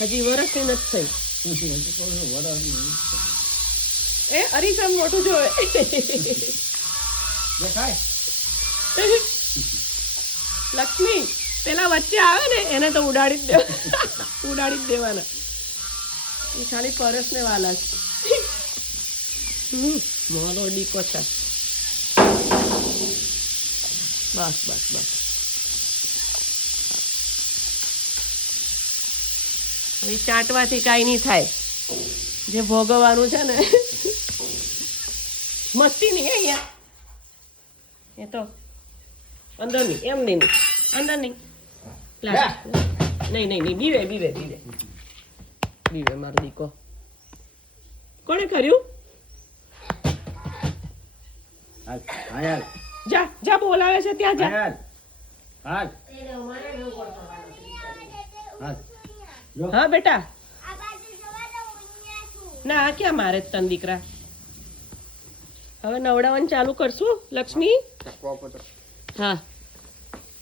હજી વરસની નથી થઈ. એ અરીસા મોટું જોવે. લક્ષ્મી પેલા વચ્ચે આવે ને એને તો ઉડાડી જ દેવાના. એ ખાલી પરસ ને વાલા છે. મોલો ડીકો છે. બસ બસ બસ. હવે ચાટવાથી કાંઈ નહીં થાય. જે ભોગવવાનું છે ને મસ્તી નહીં અહીંયા. એ તો અંદર નહીં, એમ નહીં, અંદર નહીં. નહીં બીવે મારો દીકો. કોણે કર્યું? જા બોલાવે છે ત્યાં જા. હા બેટા. ના આ ક્યાં મારે તન દીકરા. હવે નવડાવવાનું ચાલુ કરશું લક્ષ્મી. હા